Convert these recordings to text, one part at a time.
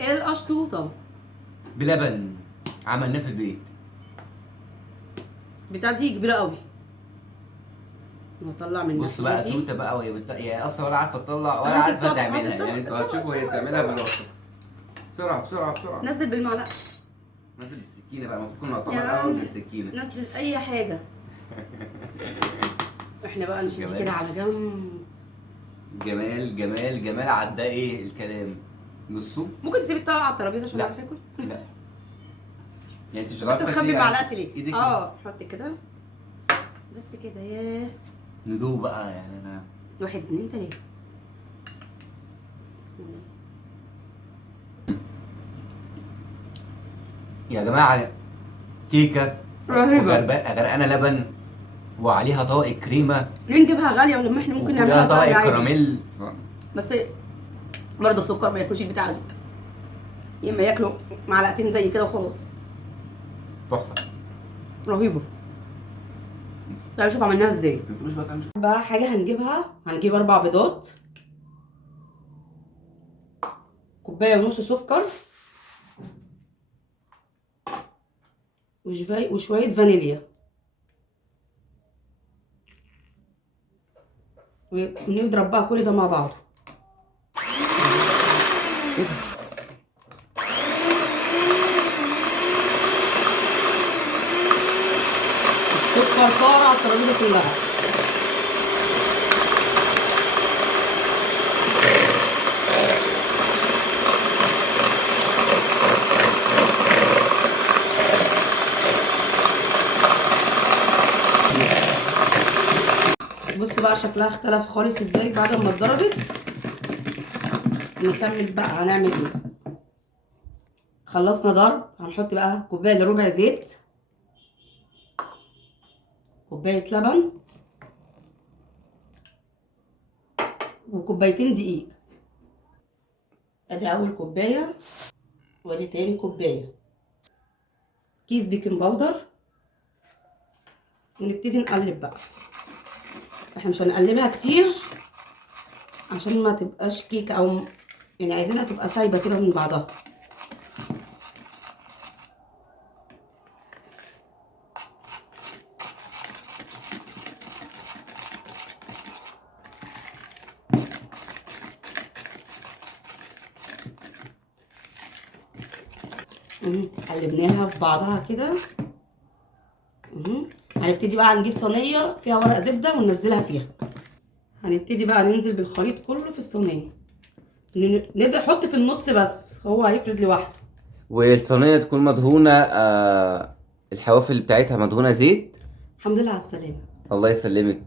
القشطوطه بلبن عملناه في البيت. بتاعتي كبيره قوي. نطلع منها. بص بقى توته بقى وهي هي اصلا ولا عارفه تطلع ولا عارفه تعملها، يعني انتوا هتشوفوا هي بتعملها بالراحه. بسرعه بسرعه بسرعه. نزل بالمعلقه. نزل بالسكينه بقى، المفروض كنا نقطعها الاول بالسكينه. نزل اي حاجه. احنا بقى نشيل كده على جنب. جمال جمال جمال عدى ايه الكلام. بصوا ممكن تسيب الطاوله على الترابيزه عشان اعرف اكل؟ لا يعني انت مش انت مخبي معلقتي ليه؟ ايدك حط كده بس كده. ياه ندوق بقى يعني. انا 1 2 3. بسم الله يا جماعه. كيكه رهيبه غرقانه لبن وعليها طبقه كريمه. ليه نجيبها غاليه ولما احنا ممكن نعملها طبقه سهله عادي؟ كراميل بس برضه السكر ما ياكلوش البتاعه دي، يا اما ياكلوا معلقتين زي كده وخلاص. تحفه رهيبه. تعالوا نشوف عملناها ازاي. ما تقولوش بقى. بقى حاجه هنجيب 4 بيضات، كوبايه ونص سكر، وشويه فانيليا، ونضرب بقى كل ده مع بعض. السكر طار على الترابيزه كلها. بصوا بقى شكلها اختلف خالص ازاي بعد ما اتضربت. نكمل بقى هنعمل ايه. خلصنا ضرب، هنحط بقى كوبايه الا ربع زيت، كوبايه لبن، وكوبايتين دقيق. ادي اول كوبايه وادي تاني كوبايه. كيس بيكنج باودر، ونبتدي نقلب بقى. احنا مش هنقلبها كتير عشان ما تبقاش كيكه، او يعني عايزينها تبقى سايبه كده من بعضها. قلبناها في بعضها كده. هنبتدي بقى نجيب صينيه فيها ورق زبده وننزلها فيها. هنبتدي بقى ننزل بالخليط كله في الصينيه، نحط في النص بس، هو هيفرد لوحده. والصينيه تكون مدهونه الحوافل بتاعتها مدهونه زيت. الحمد لله على السلامه. الله يسلمك.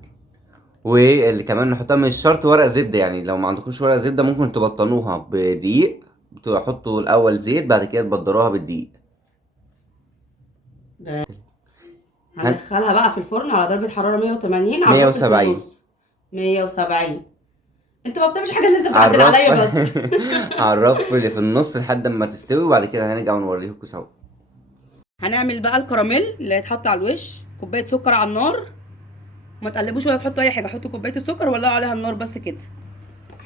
واللي كمان نحطها مش شرط ورق زبده، يعني لو ما عندكوش ورق زبده ممكن تبطنوها بدقيق، تحطوا الاول زيت بعد كده تبدروها بالدقيق. هندخلها بقى في الفرن على درجه حراره 180 على 170 170. انت ما بتعملش حاجه اللي انت بتعدل عليا بس. على الرف اللي في النص لحد ما تستوي، وبعد كده هنرجع ونوريكم سوا. هنعمل بقى الكراميل اللي هيتحط على الوش. كوبايه سكر على النار، ما تقلبوش ولا تحطوا اي حاجه، حطوا كوبايه السكر ولعوا عليها النار بس كده.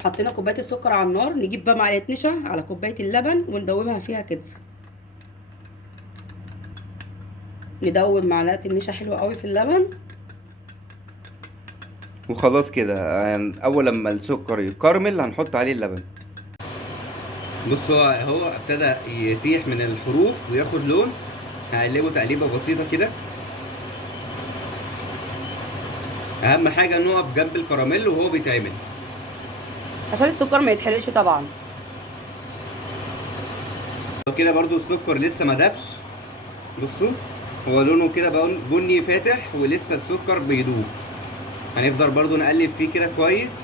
حطينا كوبايه السكر على النار، نجيب بقى معلقه نشا على كوبايه اللبن وندوبها فيها كده. ندوب معلقه النشا حلوه قوي في اللبن. وخلاص كده اول لما السكر يكرمل هنحط عليه اللبن. بصوا هو ابتدى يسيح من الحروف وياخد لون. هقلبه تقليبه بسيطه كده. اهم حاجه نقف جنب الكراميل وهو بيتعمل عشان السكر ما يتحرقش طبعا. كده برضو السكر لسه ما دابش. بصوا هو لونه كده بني فاتح ولسه السكر بيدوب. هنفضل برضو نقلب فيه كده كويس.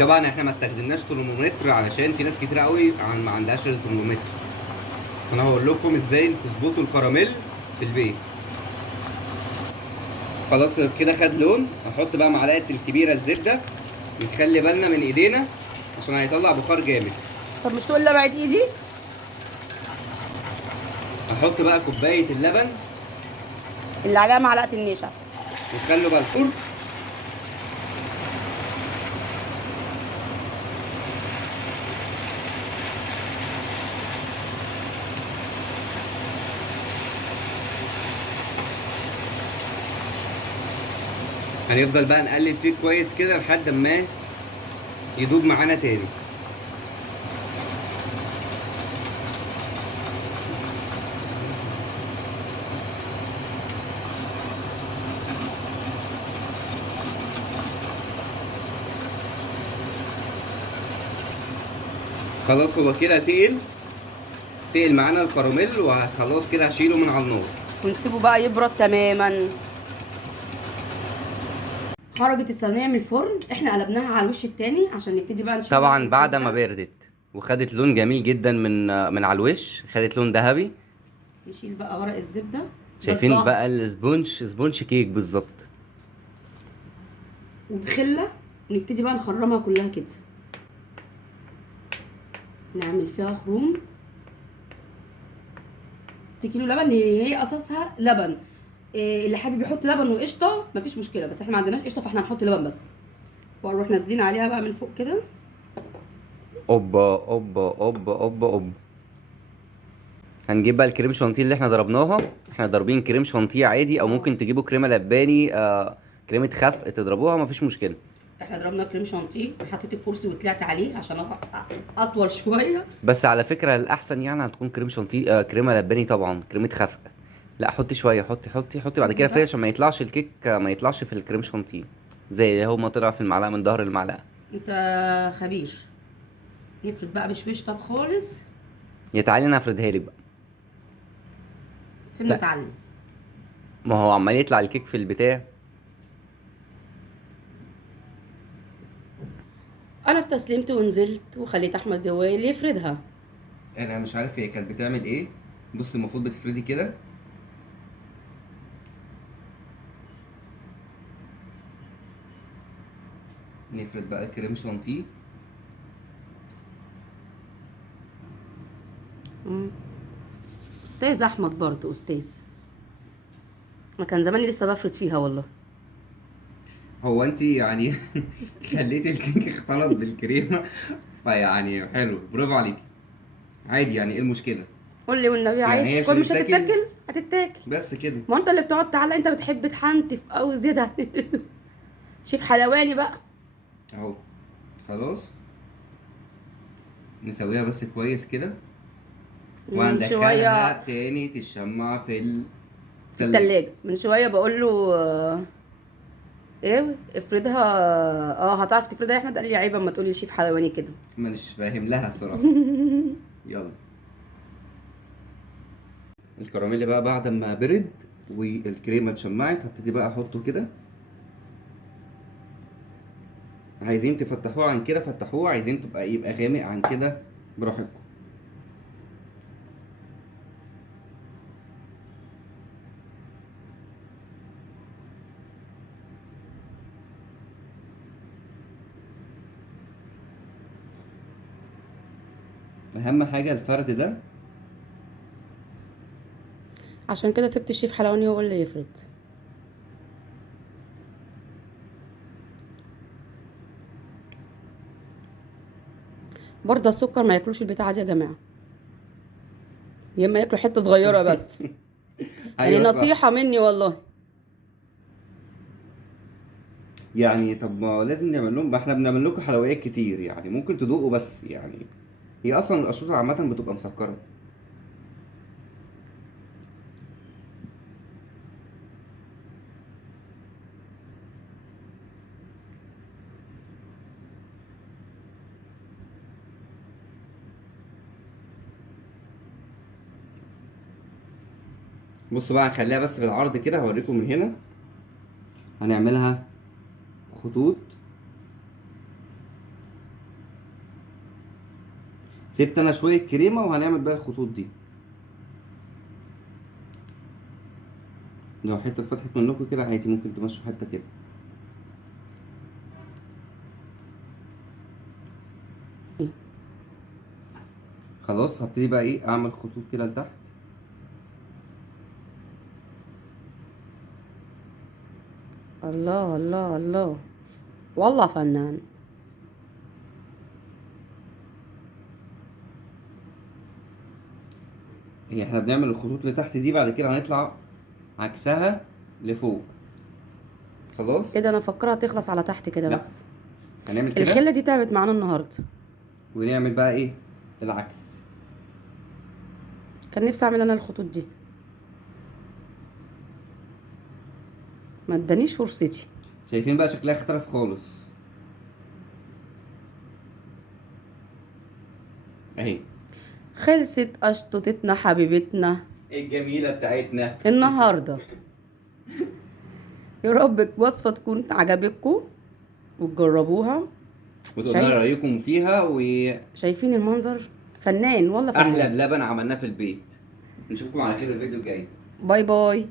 طبعا احنا ما استخدمناش ترمومتر علشان في ناس كتير قوي ما عندهاش الترمومتر. انا هقول لكم ازاي تظبطوا الكراميل في البيت. خلاص كده خد لون. هحط بقى معلقه الكبيره الزبده. نخلي بالنا من ايدينا عشان هيطلع بخار جامد. طب مش تقول لي ابعد ايدي؟ هحط بقى كوبايه اللبن اللي عليها معلقه النشا. وخلوا بالكم هنفضل بقى نقلب فيه كويس كده لحد ما يدوب معانا تاني. خلاص هو كده تقل معانا الكراميل، وخلاص كده هشيله من على النار. ونسيبه بقى يبرد تماما. خرجت الصينيه من الفرن، احنا قلبناها على الوش التاني عشان نبتدي بقى نشيل طبعا ورق بعد ما الزبدة. بردت وخدت لون جميل جدا من على الوش، خدت لون ذهبي. نشيل بقى ورق الزبده ده شايفين الظهر. بقى سبونج كيك بالظبط. وبخله نبتدي بقى نخرمها كلها كده، نعمل فيها خروم. كيلو لبن، هي اساسها لبن. إيه اللي حابب يحط لبن وقشطه مفيش مشكله، بس احنا ما عندناش قشطه فاحنا هنحط لبن بس. واروح نازلين عليها بقى من فوق كده. اوبا اوبا اوبا اوبا اوبا. هنجيب بقى الكريم شانتيه اللي احنا ضربناها. احنا ضاربين كريم شانتيه عادي، او ممكن تجيبوا كريمه لباني، كريمه خفق تضربوها مفيش مشكله. احنا ضربنا كريم شانتيه، حطيت الكرسي وطلعت عليه عشان اطول شويه. بس على فكره الاحسن يعني هتكون كريم شانتيه، كريمه لباني طبعا، كريمه خفق. لا حطي شويه، حطي بعد كده اصبر فريش بس. عشان ما يطلعش الكيك، ما يطلعش في الكريم شانتيه زي اللي هو ما طلع في المعلقه من ظهر المعلقه. انت خبير. نفرد بقى بشويش طب خالص. يا تعالي انا افردها لك بقى. سيبنا لا، نتعلم. ما هو عمال يطلع الكيك في البتاع. انا استسلمت ونزلت وخليت احمد جوال يفردها. انا مش عارف هي كانت بتعمل ايه. بص المفروض بتفردي كده. نفرد بقى الكريم شانتيه. استاذ احمد برضه استاذ. انا كان زماني لسه بفرد فيها والله. هو انت يعني خليتي الكيك اختلط بالكريمه، فيعني حلو، برافو عليكي. عادي يعني، ايه المشكله؟ قول لي والنبي يعني عايش هي مش كل مش هتتاكل. هتتاكل. هتتاكل. بس كده. ما انت اللي بتقعد تعلق، انت بتحب تحنتف او زيادة. شوف حلواني بقى. اهو. خلاص. نسويها بس كويس كده. من شويه وهندخلها تاني تشمع في في التلاجة. التلاجة، من شويه بقول له ايه افردها. اه هتعرف تفردها يا احمد؟ قال لي عيب اما تقولي شيف حلواني كده. مش فاهم لها الصراحة. يلا. الكراميل بقى بعد ما برد والكريمة اتشمعت هبتدي بقى احطه كده. عايزين تفتحوه عن كده فتحوه، عايزين يبقى غامق عن كده براحتكم. اهم حاجة الفرد ده. عشان كده سبت الشيف حلواني هو اللي يفرد. برضه السكر ما ياكلوش البتاعه دي يا جماعه، يا اما ياكلوا حته صغيره بس. يعني ايوه صح. نصيحه مني والله. يعني طب ما لازم نعمل لهم، ما احنا بنعمل لكم حلويات كتير يعني، ممكن تدوقوا بس يعني. هي اصلا القشطوطه عامه بتبقى مسكره. بصوا بقى هنخليها بس بالعرض كده، هوريكم من هنا. هنعملها خطوط. سبت انا شويه كريمه وهنعمل بقى الخطوط دي. لو حته اتفتحت منكم كده عادي ممكن تمشوا حته كده. خلاص هبتدي بقى ايه اعمل خطوط كده لتحت. الله الله الله، والله فنان. هي احنا بنعمل الخطوط اللي تحت دي، بعد كده هنطلع عكسها لفوق. خلاص كده انا مفكرها تخلص على تحت كده لا. بس. هنعمل كده الخله دي تعبت معانا النهارده. ونعمل بقى ايه العكس. كان نفسي اعمل انا الخطوط دي، ما ادانيش فرصتي. شايفين بقى شكلها اختلف خالص اهي. خلصت قشطتنا حبيبتنا الجميلة بتاعتنا النهارده. يا رب الوصفه تكون عجبتكم وتجربوها. وتقولوا لنا رأيكم فيها. شايفين المنظر فنان والله وأحلى فنان. بلبن عملناه في البيت. نشوفكم على خير الفيديو الجاي. باي باي.